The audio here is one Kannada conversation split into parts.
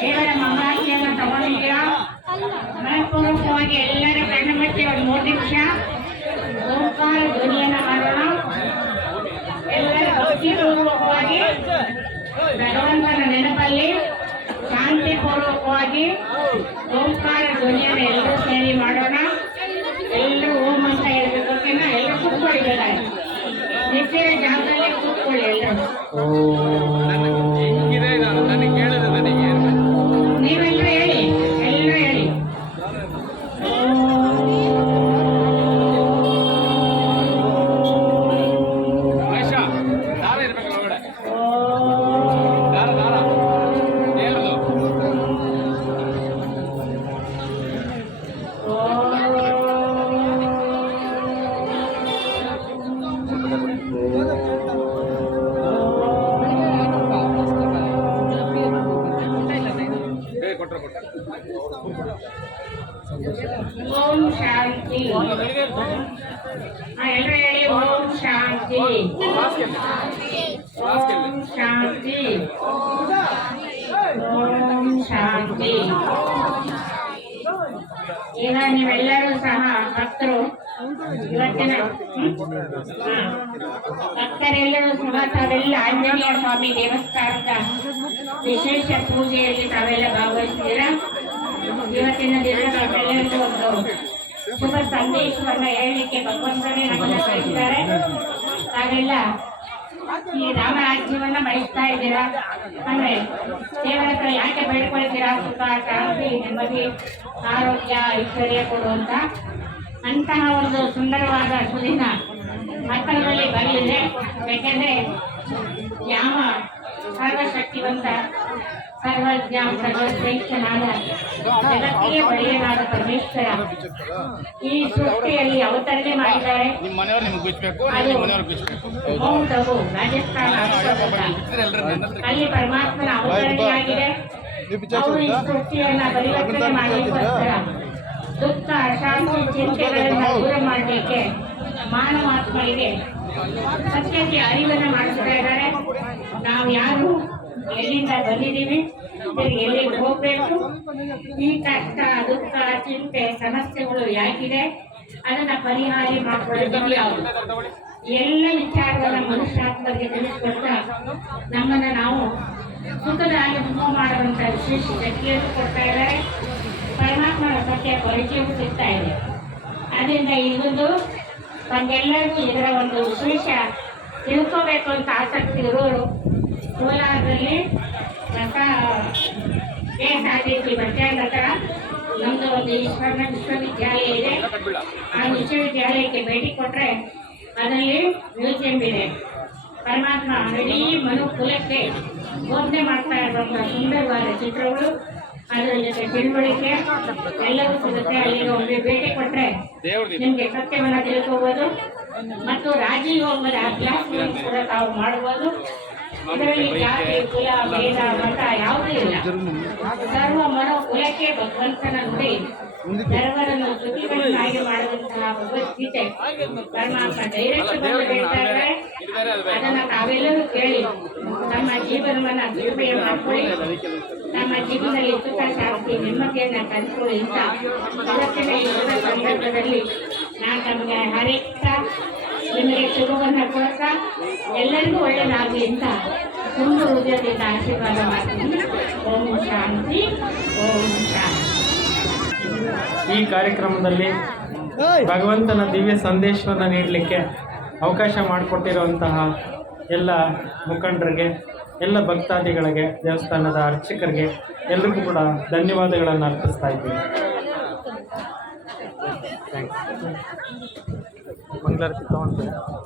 ದೇವರ ಮಂಗಳಾರತಿಯನ್ನು ತಗೊಂಡಿದ್ದೀರಾ ಮನಪೂರ್ವಕವಾಗಿ ಎಲ್ಲರ ಕಣ್ಣು ಮುಚ್ಚಿ ಒಂದು ಮೂರು ನಿಮಿಷ. ಓಂಕಾರ ಧ್ವನಿಯನ್ನು ಮಾಡೋಣ. ಎಲ್ಲರ ಭಕ್ತಿಪೂರ್ವಕವಾಗಿ ಭಗವಂತನ ನೆನಪಲ್ಲಿ, ಶಾಂತಿಪೂರ್ವಕವಾಗಿ ಓಂಕಾರ ಧ್ವನಿಯನ್ನು ಎಲ್ಲರೂ ಸೇರಿ ಮಾಡೋಣ. ಎಲ್ಲರೂ ಓಂ ಅಂತ ಹೇಳ್ಬೇಕು. ಎಲ್ಲರೂ ಕೂತ್ಕೊಳ್ಳಿ ಬೇಕಾದ್ರೆ ನಿತ್ಯ ಜಾಗದಲ್ಲಿ ಕೂತ್ಕೊಳ್ಳಿ ಎಲ್ಲರೂ. ದಾರ ಇರ್ಬೇಕಲ್ಲ ಒಳಗಡೆ ದಾರ ದಾರ ಹೇಳುದು ಹೇಳಿ ಕೊಟ್ರೆ ಕೊಟ್ರೆ ಓಂ ಶಾಂತಿ ಓಂ ಶಾಂತಿ ಈಗ ನೀವೆಲ್ಲರೂ ಸಹ ಭಕ್ತರು, ಇವತ್ತಿನ. ಭಕ್ತರೆಲ್ಲರೂ ಸಹ ತಾವೆಲ್ಲ ಆಂಜನೇಯ ಸ್ವಾಮಿ ದೇವಸ್ಥಾನದ ವಿಶೇಷ ಪೂಜೆಯಲ್ಲಿ ತಾವೆಲ್ಲ ಭಾಗವಹಿಸ್ತೀರಾ ಇವತ್ತಿನ ದಿನ ತಾವೆಲ್ಲರಿಗೂ ಒಂದು ಶುಭ ಸಂದೇಶವನ್ನು ಹೇಳಲಿಕ್ಕೆ ಭಗವಂತನೇ ನಮ್ಮನ್ನು ಕಳಿಸ್ತಾರೆ ತಾವೆಲ್ಲ ಈ ರಾಮರಾಜ್ಯವನ್ನ ಬಯಸ್ತಾ ಇದ್ದೀರಾ? ಅಂದ್ರೆ ದೇವರ ಹತ್ರ ಯಾಕೆ ಬೇಡ್ಕೊಳ್ತೀರಾ? ಸುಖ, ಶಾಂತಿ, ನೆಮ್ಮದಿ, ಆರೋಗ್ಯ, ಐಶ್ವರ್ಯ ಕೊಡುವಂತ ಅಂತಹ ಒಂದು ಸುಂದರವಾದ ಸುದಿನ ಮಕ್ಕಳಲ್ಲಿ ಬರಲಿದೆ ಯಾಕೆಂದ್ರೆ ಯಾವ ಸರ್ವಶಕ್ತಿವಂತ ಸರ್ವಜ್ಞ ಸರ್ವಶ್ರೇಷ್ಠನಾದ ಜಗತ್ತಿಗೆ ಒಡೆಯನಾದ ಪರಮೇಶ್ವರ ಈ ಸೃಷ್ಟಿಯಲ್ಲಿ ಅವತರಣೆ ಮಾಡಿದ್ದಾರೆ ನಿಮ್ಮ ಮನೆಯವ್ರು ನಿಮ್ಗೆ ಬಿಚ್ಚಬೇಕು ನಿಮ್ಮ ಮನೆಯವ್ರು ಬಿಚ್ಚಬೇಕು ಮೌಂಟ್ ರಾಜಸ್ಥಾನ ಅಲ್ಲಿ ಪರಮಾತ್ಮನ ಅವತರಣೆಯಾಗಿದೆ ಅವರು ಈ ಸೃಷ್ಟಿಯನ್ನ ಪರಿವರ್ತನೆ ಮಾಡಲಿಕ್ಕೋಸ್ಕರ ದುಃಖ ಅಶಾಂತಿ ಚಿಂತೆಗಳನ್ನ ದೂರ ಮಾಡಲಿಕ್ಕೆ ಮಾನವಾತ್ಮರಿಗೆ ಸತ್ಯಕ್ಕೆ ಅರಿವನ್ನ ಮಾಡಿಸ್ತಾ ಇದ್ದಾರೆ ನಾವು ಯಾರು ಎಲ್ಲಿಂದ ಬಂದಿದ್ದೀವಿ? ಎಲ್ಲಿ ಎಲ್ಲಿಗೆ ಹೋಗ್ಬೇಕು? ಈ ಕಷ್ಟ, ದುಃಖ, ಚಿಂತೆ, ಸಮಸ್ಯೆಗಳು ಯಾಕಿದೆ ಅದನ್ನ ಪರಿಹಾರ ಮಾಡ್ಕೊಳ್ಳೋದು ಎಲ್ಲ ವಿಚಾರಗಳನ್ನ ಮನುಷ್ಯಾತ್ಮರಿಗೆ ತಿಳಿಸ್ಕೊಡ್ತಾ ನಮ್ಮನ್ನ ನಾವು ಸುಖದ ಮುಂದೆ ಮಾಡುವಂತ ವಿಶೇಷ ಶಕ್ತಿಯನ್ನು ಕೊಡ್ತಾ ಇದ್ದಾರೆ. ಪರಮಾತ್ಮನ ಸತ್ಯ ಪರಿಚಯವೂ ಸಿಗ್ತಾ ಇದೆ. ಅದರಿಂದ ಒಂದು ನಮ್ಗೆಲ್ಲರಿಗೂ ಇದರ ಒಂದು ವಿಶೇಷ ತಿಳ್ಕೋಬೇಕು ಅಂತ ಆಸಕ್ತಿ ಇರೋರು ಕೋಲಾರದಲ್ಲಿ ರಸ ಕೆ ಎಸ್ ಬಟ್ಟೆ ಹತ್ರ ನಮ್ಮದು ಒಂದು ಈಶ್ವರನ ವಿಶ್ವವಿದ್ಯಾಲಯ ಇದೆ ಆ ವಿಶ್ವವಿದ್ಯಾಲಯಕ್ಕೆ ಭೇಟಿ ಕೊಟ್ಟರೆ ಅದರಲ್ಲಿ ಮ್ಯೂಸಿಯಂ ಇದೆ ಪರಮಾತ್ಮ ಇಡೀ ಮನು ಕುಲಕ್ಕೆ ಬೋಧನೆ ಮಾಡ್ತಾ ಇರುವಂತಹ ಸುಂದರವಾದ ಚಿತ್ರಗಳು ಅದರ ಜೊತೆ ತಿಳುವಳಿಕೆ ಎಲ್ಲವೂ ಸಿಗುತ್ತೆ ಅಲ್ಲಿಗೆ ಒಮ್ಮೆ ಭೇಟಿ ಕೊಟ್ಟರೆ ನಿಮಗೆ ಸತ್ಯವನ್ನು ಸತ್ಯವನ್ನ ಮತ್ತು ಮತ್ತು ರಾಜೀವೋಗದ ಅಭ್ಯಾಸಗಳನ್ನು ಕೂಡ ತಾವು ಮಾಡಬಹುದು ಇದರಲ್ಲಿ ಜಾತಿ, ಕುಲ, ಭೇದ, ಮತ ಯಾವುದೂ ಇಲ್ಲ. ಸರ್ವ ಮನೋ ಕುಲಕ್ಕೆ ಭಗವಂತನ ನುಡಿ ಸರ್ವರನ್ನು ಸುಖಿಗಳನ್ನಾಗಿ ಮಾಡುವಂತಹ ಭಗವದ್ಗೀತೆ ಪರಮಾತ್ಮ ಡೈರೆಕ್ಟ್ ಅದನ್ನ ತಾವೆಲ್ಲರೂ ಕೇಳಿ. ನಮ್ಮ ಜೀವನವನ್ನ ದುರುಪಯೋಗ ಮಾಡ್ಕೊಳ್ಳಿ. ನಮ್ಮ ಜೀವನದಲ್ಲಿ ಸುಖ, ಶಾಂತಿ, ನೆಮ್ಮದಿಯನ್ನ ಕಂಡುಕೊಳ್ಳಿ ಅಂತ. ಸಂದರ್ಭದಲ್ಲಿ ನಾನು ತಮಗೆ ಹರಿಸ್ತಾ ನಿಮಗೆ ಶುಭವನ್ನ ಕೊಡ್ತಾ ಎಲ್ಲರಿಗೂ ಒಳ್ಳೆಯದಾಗಲಿ ಅಂತ ಒಂದು ಹೃದಯದಿಂದ ಆಶೀರ್ವಾದ ಮಾಡ್ತೀನಿ. ಓಂ ಶಾಂತಿ ಓಂ ಶಾಂತಿ. ಈ ಕಾರ್ಯಕ್ರಮದಲ್ಲಿ ಭಗವಂತನ ದಿವ್ಯ ಸಂದೇಶವನ್ನು ನೀಡಲಿಕ್ಕೆ ಅವಕಾಶ ಮಾಡಿಕೊಟ್ಟಿರುವಂತಹ ಎಲ್ಲ ಮುಖಂಡರಿಗೆ ಎಲ್ಲ ಭಕ್ತಾದಿಗಳಿಗೆ ದೇವಸ್ಥಾನದ ಅರ್ಚಕರಿಗೆ ಎಲ್ಲರಿಗೂ ಕೂಡ ಧನ್ಯವಾದಗಳನ್ನು ಅರ್ಪಿಸ್ತಾ ಇದ್ದೀನಿ. ಮಂಗಳಾರತಿ ತಗೊಂಡು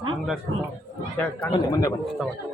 ಮಂಗಳಾರತಿ ಮುಂದೆ ಬನ್ನಿ ತಗೊಂಡು